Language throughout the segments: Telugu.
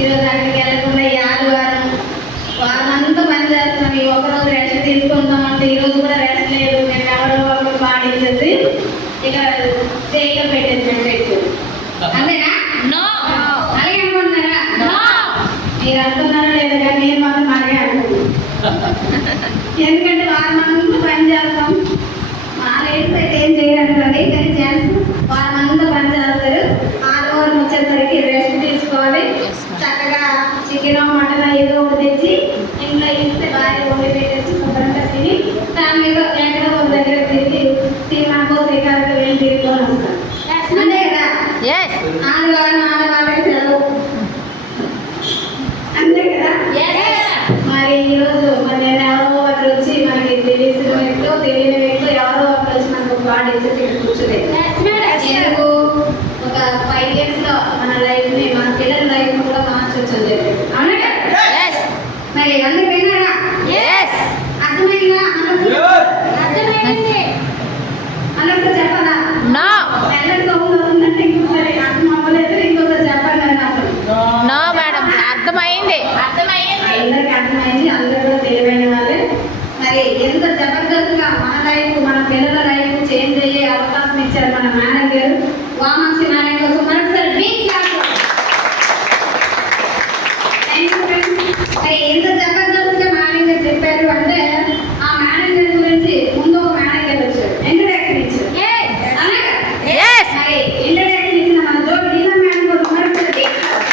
ఈరోజు అక్కడికి వెళ్ళకుండా ఈ ఆదివారం వారం అంతా పని చేస్తున్నాం. ఈ ఒకరోజు రెస్ట్ తీసుకుంటామంటే ఈరోజు కూడా రెస్ట్ లేదు. మేము ఎవరో ఒకరు పాటించేసి ఇక చేయిగా పెట్టేసి పెట్టు అంతేనా? అలాగే అనుకుంటున్నారా? మీరు అనుకున్నారా లేదా కానీ నేను మాత్రం అలాగే అనుకుంటున్నాను. ఎందుకంటే వారం అంతా పని చేస్తాం. మా లేడీస్ అయితే ఏం చేయాలంటే కానీ జెంట్స్ వారం అంతా పని చేస్తారు. ఆదివారం వచ్చేసరికి రెస్ట్ తీసుకోవాలి. చక్కగా చికెన్ మటన్ ఏదో ఒకటి తెచ్చి ఇంట్లో ఇస్తే బాగా వండి పెట్టేసి శుభ్రంగా తిని ఫ్యామిలీలో ఎక్కడో ఒక దగ్గర తిరిగి సినిమాకో శ్రీకారికి వెళ్ళి తిరుగుకొని వస్తారు. అంతే కదా? ఆడవాళ్ళకి సెలవు అంతే కదా? మరి ఈరోజు మరి నేను ఎవరో ఒకరు వచ్చి మనకి తెలిసిన వ్యక్తులు తెలియని వ్యక్తులు ఎవరో ఒకరు వచ్చి మనకు బాగా ఇచ్చేసి కూర్చోలేదు. ఎందుకు ఒక 5 years లో మన లైఫ్ ని మన పిల్లల లైఫ్ ని కూడా మార్చొచ్చు చెప్పి అవునా కదా? మరి అందరు విన్నారా? అర్థమైందా? అర్థమైంది అందరితో చెప్పాలా? అందరి సౌండ్ అవుతుందంటే ఇంకోసారి అర్థం అవ్వలేదు ఇంకోసారి చెప్పండి అన్నప్పుడు అర్థమైంది. అందరికి అర్థమైంది. అందరూ కూడా తెలివైన వాళ్ళే. మరి ఎంత జబర్దస్త్గా మన లైఫ్ మన పిల్లల లైఫ్ చేంజ్ అయ్యే అవకాశం ఇచ్చారు మన మేనేజర్ వామాక్షి మేనేజర్ కోసం మరొకసారి బిగ్ క్లాప్. మరి ఎంత జబర్దస్త్గా మేనేజర్ చెప్పారు అంటే ఆ మేనేజర్ గురించి ముందు ఒక మేనేజర్ వచ్చారు ఇంట్రడక్షన్ ఇచ్చారు. మరి ఇంట్రడక్షన్ ఇచ్చిన మన జోడి డీలా మేనేజర్ కోసం మరొకసారి big clap.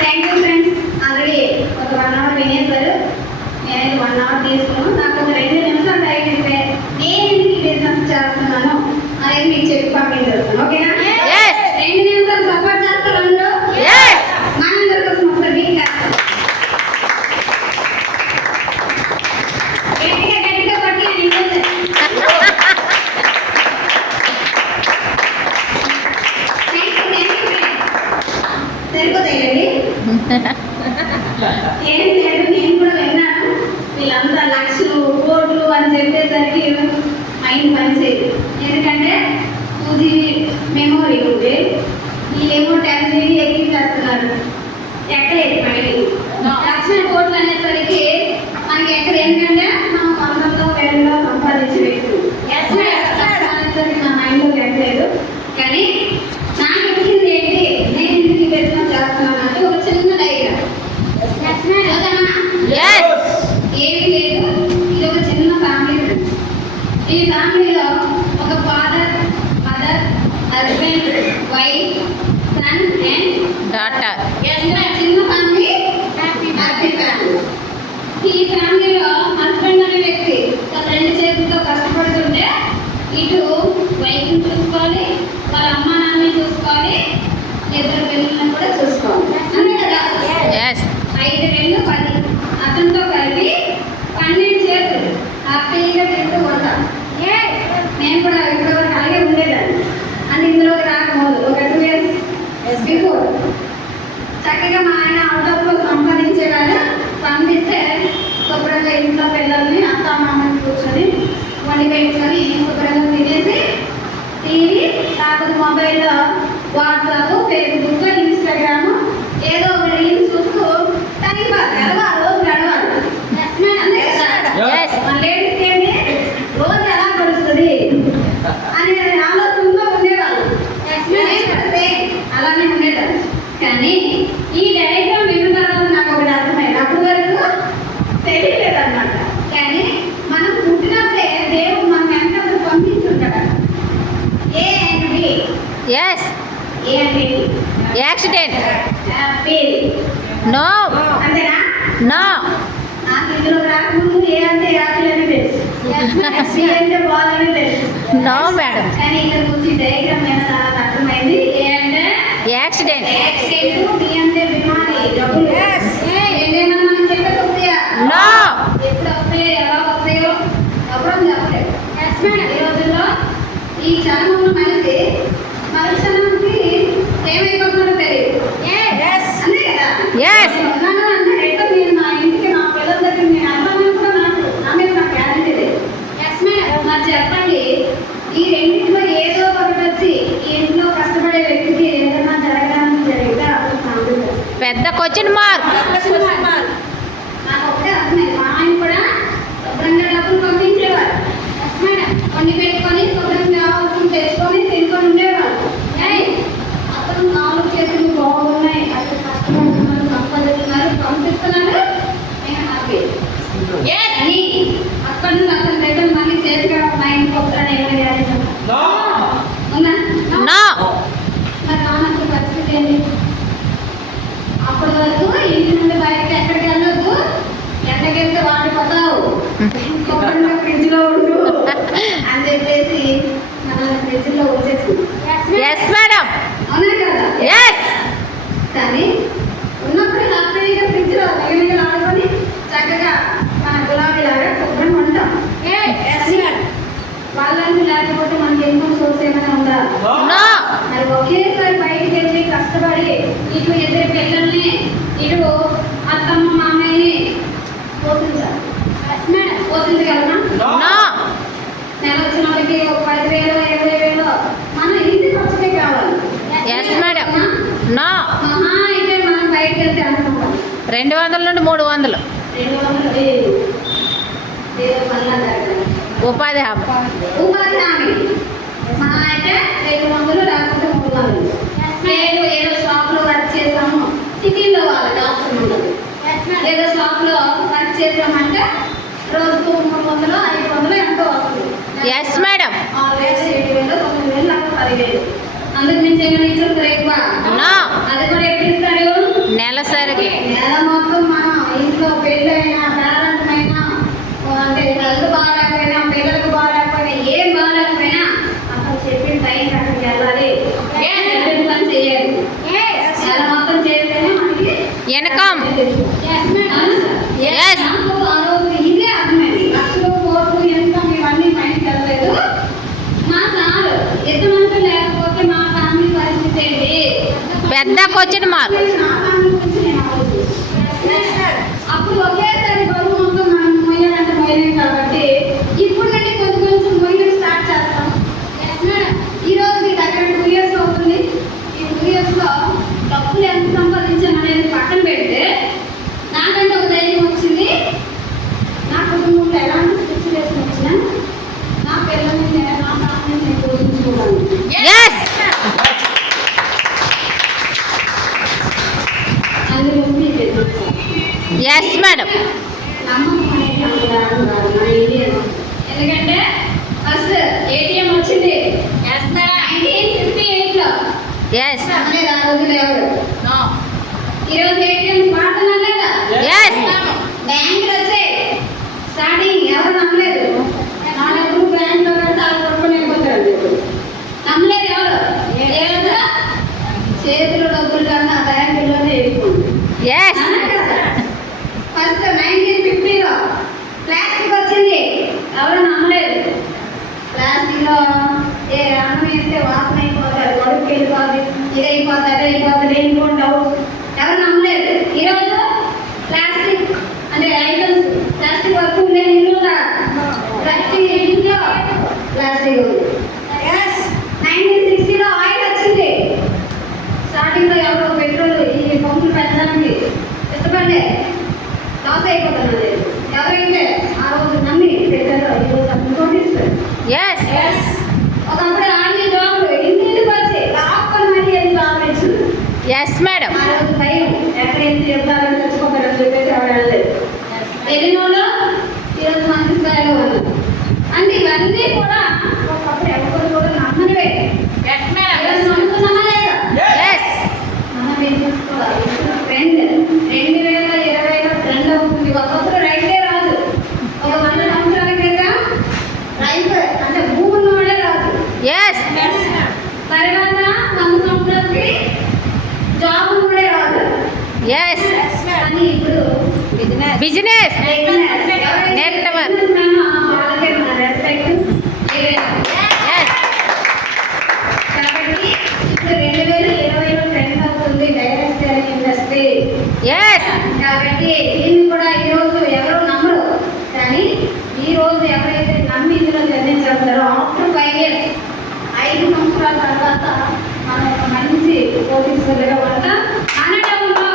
Thank you friends. Already ఒక 1 hour వినేశారు. నేను 1 hour తీసుకున్నాను. నాకు ఒక 2 నిమిషాలు టైం ఇస్తే నేను ఎందుకు బిజినెస్ చేస్తున్నాను అనేది మీకు చెప్పి పంపించేస్తాను. ఓకేనా? 2 నిమిషాలు సపోర్ట్ చేస్తారు అందరూ. మనందరి కోసం ఒకసారి బిగ్ క్లాప్. గట్టిగా కొట్టి సరిపోతాయండి. ఏం లేదు, నేను కూడా విన్నాను. వీళ్ళంతా లక్షలు కోట్లు అని చెప్పేసరికి మైండ్ పనిచేయదు. ఎందుకంటే 2GB మెమోరీ ఉంటే వీళ్ళేమో 10GB ఎక్కించేస్తున్నారు. ఎక్కలేదు మైండ్. లక్షల కోట్లు అనేసరికి మనకి ఎక్కడ ఏంటంటే మనం 100లో 1000లో సంపాదించి వ్యక్తులు అనేసరికి నా మైండ్లోకి ఎక్కలేదు. కానీ నాకు ఇచ్చింది ఏంటి, నేను ఎందుకు ఈ బిజినెస్ చేస్తున్నాను అంటే ఒక చిన్న డైగ్రామ్. ఏమీ లేదు, ఇది ఒక చిన్న ఫ్యామిలీ. ఈ ఫ్యామిలీలో ఒక father, mother, husband, wife, son and daughter. చిన్న ఫ్యామిలీ, హ్యాపీ ఫ్యామిలీ. ఈ ఫ్యామిలీలో హస్బెండ్ అనే వ్యక్తి తన 2 చేతులతో కష్టపడుతుంటే ఇటు వైఫ్ని చూసుకోవాలి, వాళ్ళ అమ్మ నాన్నని చూసుకోవాలి, 2 పిల్లలను కూడా చూసుకోవాలి. అంతే కదా? 5 2 10 అతనితో కలిపి 12 చేతులు హ్యాపీగా తింటూ ఉంటాం. నేను కూడా ఇప్పటివరకు అలాగే ఉండేదాన్ని. అని ఇందులోకి రాకముందు ఒక 2 years బిఫోర్ చక్కగా మా ఆయన అవుటప్లో సంపాదించేవాడు. పంపిస్తే శుభ్రంగా ఇంట్లో పిల్లల్ని అత్త మామని కూర్చొని వండి పెట్టుకొని శుభ్రంగా తినేసి టీవీ లేకపోతే మొబైల్లో వాట్సాప్, ఫేస్బుక్, ఇన్స్టాగ్రామ్ ఏదో ఒక రీల్స్ చూస్తూ టైం పాస్ ఎలా రోజు గడవాలి. మన లేడీస్కి ఏంటి రోజు ఎలా గడుస్తుంది అనే ఆలోచనలో ఉండేవాళ్ళు. అలానే ఉండేవాళ్ళు. కానీ ఈ డయాగ్రామ్ విన్న తర్వాత నాకు ఒకటి అర్థమైంది. అప్పటి వరకు తెలియలేదు అన్నమాట. కానీ మనం పుట్టినప్పుడే దేవుడు మన వెంట పంపించుంటాడు. A and B. A and B. Accident. అంతేనా? నాకు ఇందులో రాకముందు ఏ అంటే యాపిల్ అని తెలుసు, బి అంటే బాల్ అని తెలుసు. కానీ ఇక్కడ నుంచి డయాగ్రామ్ మీద నాకు అర్థమైంది. ఏ అంటే యాక్సిడెంట్, బి అంటే బిమారీ, జబ్బులు. ఏమైనా మనం చెప్పేది వస్తాయా? ఎప్పుడు వస్తాయో ఎలా వస్తాయో ఎవరో చెప్పలేదు. ఈ రోజుల్లో ఈ క్షణంలో మనిషి మరుక్షణానికి ఏమైపోతుందో తెలియదు. అంతే కదా? ఉన్నాను అంటే రేపు నేను నా ఇంటికి నా పిల్లల దగ్గర నేను అమ్మాను కూడా నా మీద నాకు గ్యారెంటీ లేదు. మరి చెప్పండి, ఈ రెండింటిలో ఏదో ఒకటి వచ్చి ఈ ఇంట్లో కష్టపడే వ్యక్తికి ఏదైనా జరగడానికి పెద్ద క్వశ్చన్ మార్క్. నాకు ఒకటే అర్థమైంది. మా ఆయన కూడా శుభ్రంగా డబ్బులు పంపించేవారు. మేడం కొన్ని పెట్టుకొని శుభ్రంగా అవసరం తెచ్చుకొని తినుకొని ఉండేవారు. అతను నాలుగు చేతులు బాగున్నాయి, అతను కష్టపడుతున్నారు, సంపాదిస్తున్నారు, పంపిస్తున్నారు, నేను హ్యాపీ అని అక్కడ నుంచి అతని దగ్గర మళ్ళీ చేతిగా మా ఇంటికి వస్తాను ఏమైనా ఉన్నా నో. మరి రానప్పుడు పరిస్థితి ఏంటి? అప్పటి వరకు ఇంటి నుండి బయటకి ఎక్కడికి వెళ్ళొద్దు, ఎండకెళ్తే వాడిపోతావు, ఫ్రిడ్జ్ లో ఉండు అని చెప్పేసి మన ఫ్రిడ్జ్ లో వచ్చేసి ఎస్ మేడం. అవునా కదా? ఎస్. కానీ ఉన్నప్పుడు హ్యాపీగా ఫ్రిడ్జ్ లో నిగనిగలు ఆడుకొని చక్కగా మన గులాబీ లాగా కొబ్బరి ఉంటాం. వాళ్ళని లేకపోతే మనకి ఇన్కమ్ సోర్స్ ఏమైనా ఉందా? నో. మరి ఒకేసారి బయటికి వెళ్ళి కష్టపడి ఇటు ఎదురు పిల్లల్ని ఇటు అత్తమ్మ మామయ్యని పోషించాలి. పోషించగలమా? నో. నెల వచ్చిన వాళ్ళకి ఒక 10,000 20,000 మన ఇంటి ఖర్చుకే కావాలి. Yes madam. నో. మహా అయితే మనం బయటకు వెళ్తే అనుకుంటాం 200 నుండి 300 200 మళ్ళా ఉపాధి హామీ. ఉపాధి హామీ మహా అయితే 200 లేకపోతే 300. లేదు ఏదో షాప్ లో వర్క్ చేసాము, సిటీలో వాళ్ళకి ఆప్షన్ ఉండదు. ఏదో షాప్ లో వర్క్ చేసామంటే రోజుకు 300 500 ఎంతో వస్తుంది. Yes madam. 6,000 7,000 9,000 లేకపోతే 10,000. అందుకు మించి ఏమైనా ఇచ్చేస్తారు ఎక్కువ? నో. అది కూడా ఎప్పుడు ఇస్తారు? నెలసరికి. నెల మొత్తం మనం ఇంట్లో పెళ్ళైనా పేరెంట్మైనా అంటే హెల్త్ బాగాలేకపోయినా పిల్లలకు బాగాలేకపోయినా ఏం బాగాలేకపోయినా అసలు చెప్పిన టైం అక్కడికి వెళ్ళాలి, చెప్పిన పని చేయాలి. నెల మొత్తం చేస్తేనే మనకి ఇన్కమ్. Yes. నాకు ఆ రోజు ఇదే అర్థమైంది. లక్షలు కోట్లు ఎంత ఇవన్నీ మైండ్కి వెళ్ళలేదు. మా సార్ ఎంతమంది లేకపోతే మా ఫ్యామిలీ పరిస్థితి ఏంటి? పెద్ద క్వశ్చన్ మార్క్. నా ఫ్యామిలీ గురించి నేను ఆలోచిస్తాను. అప్పుడు ఒకేసారి బరువు మొత్తం మనం మొయ్యాలంటే మొయ్యలేం కాబట్టి ఇప్పుడు నుండి కొంచెం కొంచెం మొయ్యడం స్టార్ట్ చేస్తాం. ఈ రోజు మీ దగ్గర 2 years అవుతుంది. ఈ 2 years లో డబ్బులు ఎంత సంపాదించాం అనేది పక్కన పెడితే నాకంటే ఒక ధైర్యం వచ్చింది. నా కుటుంబంలో ఎలాంటి సిచ్యువేషన్ వచ్చినా నా పిల్లల్ని నా ఫ్యామిలీని నేను పోషించుకోగలను. ఎస్. అందులో మీకు ఎస్ మేడం. నమ్మకం అనేది అంత రాదు మన ఇండియన్. ఎందుకంటే ఫస్ట్ ఏటీఎం వచ్చింది 1958లో. ఎస్. అమ్మలేదు ఆ రోజులు ఎవరు. నో. ఈరోజు ఏటీఎం వాడుతున్నాం లేదా? ఎస్. బ్యాంకులు వచ్చాయి స్టార్టింగ్, ఎవరు నమ్మలేదు. నా డబ్బులు బ్యాంకులో పెడితే ఆ రూపాయలు అయిపోతారు. నమ్మలేదు ఎవరు. లేదు చేతిలో డబ్బులు కన్నా బ్యాంకుల్లోనే వెళ్ళిపోతుంది. ఎస్. ఫస్ట్ 1950లో ప్లాస్టిక్ వచ్చింది, ఎవరు నమ్మలేదు. ప్లాస్టిక్ లో ఏ అన్నం వేస్తే వాసన అయిపోతారు, కొడుకు వెళ్ళిపోతుంది, ఇది అయిపోతుంది అదే అయిపోతుంది వెళ్ళిపోతావు, ఎవరు నమ్మలేదు. ఈరోజు ప్లాస్టిక్ అంటే ఐటమ్స్ ప్లాస్టిక్ వస్తువులు లేని ఇల్లు ప్రతి ఇంట్లో ప్లాస్టిక్ ఉంది. 1960లో ఆయిల్ వచ్చింది. స్టార్టింగ్ లో ఎవరో పెట్రోల్ ఈ పంపులు పెట్టడానికి ఇష్టపడే లాస్ అయిపోతున్నది. ఎవరైతే ఆ రోజు నమ్మి పెట్టారో ఈరోజు అనుకోనిస్తారు. ఎస్. ఒకప్పుడు ఆర్మీ జాబ్ ఇంటికి వచ్చి లాక్కొని మరీ వెళ్ళి జాబ్ ఇచ్చింది. Yes madam. ఆ రోజు భయం ఎక్కడైతే చెప్తారని తెచ్చుకోకరని చెప్పేసి ఎవరు వెళ్ళలేదు. తెలియని ఈరోజు మంచి స్థాయిలో ఉన్నారు. అంటే ఇవన్నీ కూడా ఒకప్పుడు ఎవరు కూడా నమ్మనివే. నమ్ముతున్నామా లేదా? ఎస్. మనం ఏం చూసుకోవాలి. ట్రెండ్ 2020లో ట్రెండ్ అవుతుంది. ఒకప్పుడు రైతే రాదు. ఒక 100 సంవత్సరాల క్రితం రైతు అంటే భూమి ఉన్నవాడే రాదు. ఎస్. తర్వాత 100 సంవత్సరాలకి జాబ్ ఉన్నవాడే రాదు. ఎస్. కానీ ఇప్పుడు బిజినెస్. నెట్వర్క్. వాళ్ళకే మన రెస్పెక్ట్. ఎస్. కాబట్టి ఇప్పుడు 2020లో ట్రెండ్ అవుతుంది డైరెక్ట్ సేలింగ్ ఇండస్ట్రీ. ఎస్. కాబట్టి దీన్ని కూడా ఈరోజు ఎవరు నమ్మరు. కానీ ఈరోజు ఎవరైతే నమ్మి ఇందులో జర్నీ చేస్తారో ఆఫ్టర్ 5 years 5 సంవత్సరాల తర్వాత మనం ఒక మంచి కోటీశ్వరులుగా ఉంటాం. అనడంలో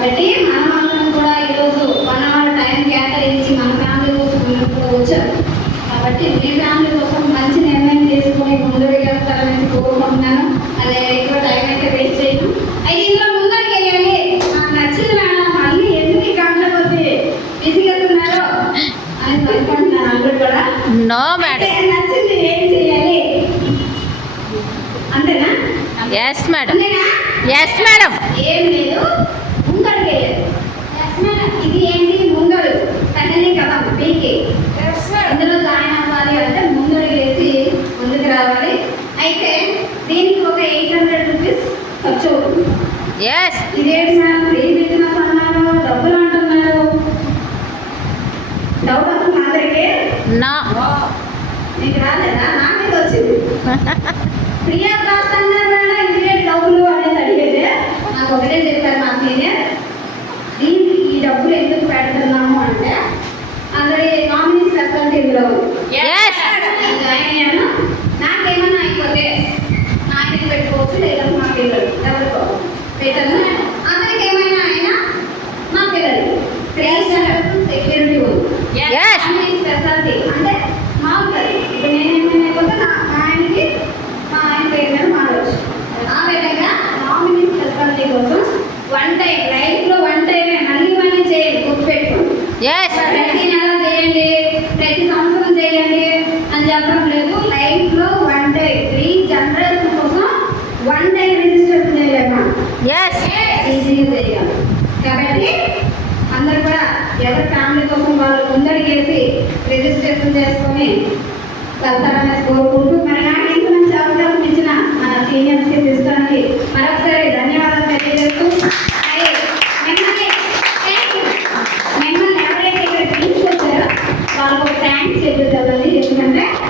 కాబట్టి మనమందరం కూడా ఈరోజు 1 అవర్ టైం కేటాయించి మన ఫ్యామిలీ కోసం మనం కూడా వచ్చాం. కాబట్టి మీ ఫ్యామిలీ కోసం మంచి నిర్ణయం తీసుకొని ముందుకు వెళ్తారని కోరుకుంటున్నాను. అదే ఎక్కువ టైం అయితే వేస్ట్ చేయను. అయితే ఇందులో ముందరికి వెళ్ళాలి. నాకు నచ్చింది మేడం, మళ్ళీ ఎందుకు ఈ గంటల కొద్ది విసిగెళ్తున్నారో అని అనుకుంటున్నాను. అందరూ కూడా నో మేడం. అయితే నచ్చింది ఏం చేయాలి అంతేనా? Yes madam. అంతేనా? Yes madam. ఏం లేదు, ముందడుగు వేయాలి. ఇది ఏంటి? ముందడు కన్నని కదా పీకి ఇందులో జాయిన్ అవ్వాలి అంటే ముందడుగు వేసి ముందుకు రావాలి. అయితే దీనికి ఒక 800 రూపీస్ ఖర్చు అవుతుంది. ఎస్. ఇదేంటి మేడం ఫ్రీ బిజినెస్ అన్నారు, డబ్బులు అంటున్నారు? డౌట్ వస్తుంది అందరికీ. నో. మీకు రాలేదా? నా మీద వచ్చింది. ఫ్రీ ఆఫ్ కాస్ట్ అన్నారు మేడం, ఇదే డబ్బులు అనేది అడిగితే నాకు ఒకటే చెప్పారు మా సీనియర్, దీనికి ఈ డబ్బులు ఎందుకు పెడుతున్నాము అంటే అందరి నామినీస్ ఫెసిలిటీ ఇందులో Yes. జాయిన్ అయ్యాను. నాకేమన్నా అయిపోతే నాయనకి పెట్టుకోవచ్చు, లేదా మా పిల్లలు ఎవరికో పెట్టను. అందరికి ఏమైనా అయినా మా పిల్లలు సెక్యూరిటీ ఉంది. Yes. స్పెషాలిటీ అంటే మామూలుగా ఇప్పుడు నేను ఏమైనా అయిపోతే నా ఆయనకి మా ఆయన పేరు మీద మారవచ్చు. ఆ విధంగా నామినీ స్పెషాలిటీ కోసం 1 టైం లైఫ్లో 1 టైమే మళ్ళీ మళ్ళీ చేయండి, గుర్తుపెట్టుకోండి. ఎస్. ప్రతి నెల చేయండి, ప్రతి సంవత్సరం చేయండి అని చెప్పడం లేదు. లైఫ్లో 1 టైం 3 జనరేషన్ కోసం 1 టైం రిజిస్ట్రేషన్ చేయలేమా? ఎస్. ఈజీగా చేయాలి. కాబట్టి అందరూ కూడా ఎవరి ఫ్యామిలీ కోసం వాళ్ళు ముందడిగేసి రిజిస్ట్రేషన్ చేసుకొని వెళ్తారనేసి కోరుకుంటూ